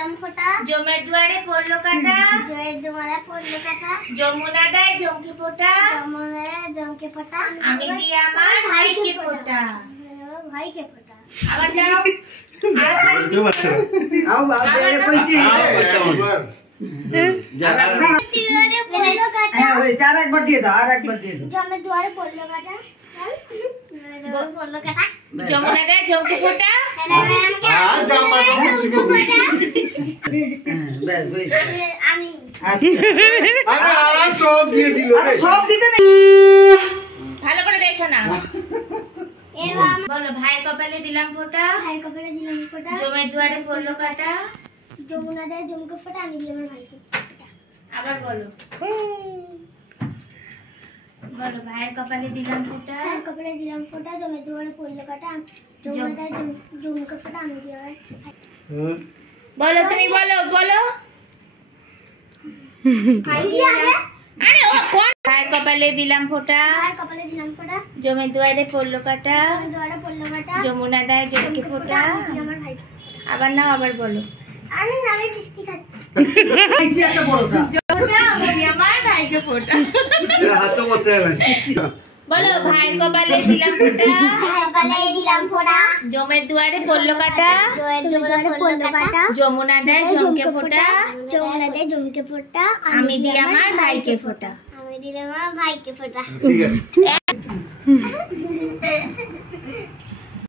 দিলাম ফোঁটা, জমের দুয়ারে পড়লো কাটা, জয়ের দুয়ারে পড়লো কাটা, যমুনা দেয় জমকে ফোঁটা, যমুনা জমকে ফোঁটা, আমি দিই আমার ভাইকে ফোঁটা। ভাইকে ফোঁটা। আবার যাও, आओ बाप रे कोई चीज দুয়ারে পড়লো কাটা, है ओए चार एक बार दिए दो और एक बार दिए दो জমের দুয়ারে পড়লো কাটা, পড়লো কাটা, যমুনা দেয় জমকে ফোঁটা, बस वही আমি আরে সব দিয়ে দিল अरे सब दीते नहीं ভালো করে দেখো না। এবার বলো ভাইয়ের কপালে দিলাম ফোঁটা, ভাইয়ের কপালে দিলাম ফোঁটা, জমের দুয়ারে পড়লো কাটা, যমুনা দেয় জমকে ফোঁটা, আমি দিলাম আমার ভাইকে ফোঁটা। আবার বলো, বলো ভাইয়ের কপালে দিলাম ফোঁটা, ভাইয়ের কপালে দিলাম ফোঁটা, জমের দুয়ারে পড়লো কাটা, যমুনা দেয় জমকে ফোঁটা, আমি দিলাম বলো তুমি বলো বলো। ভাইকে আগে আরে ও কোন ভাইয়ের কপালে দিলাম ফোঁটা, ভাইয়ের কপালে দিলাম ফোঁটা, জমের দুয়ারে পড়লো কাটা, জমের দুয়ারে পড়লো কাটা, যমুনা দেয় জমকে ফোঁটা, আমি দিলাম আমার ভাইকে। আবার নাও আবার বলো, আমি মিষ্টি খাচ্ছি। नीचे ऐसे बोलो था যমুনা আমি দিই আমার ভাইকে ফোঁটা। হাতে বলতে হবে বলো ভাইয়ের কপালে দিলাম ফোঁটা, ভাইয়ের কপালে দিলাম ফোঁটা, জমের দুয়ারে পড়লো কাটা, জয়ের দুয়ারে পড়লো কাটা, যমুনা দেয় জমকে ফোঁটা, যমুনা দেয় জমকে ফোঁটা, আমি দিই আমার ভাইকে ফোঁটা। আমি দিলাম আমার ভাইকে ফোঁটা। ঠিক আছে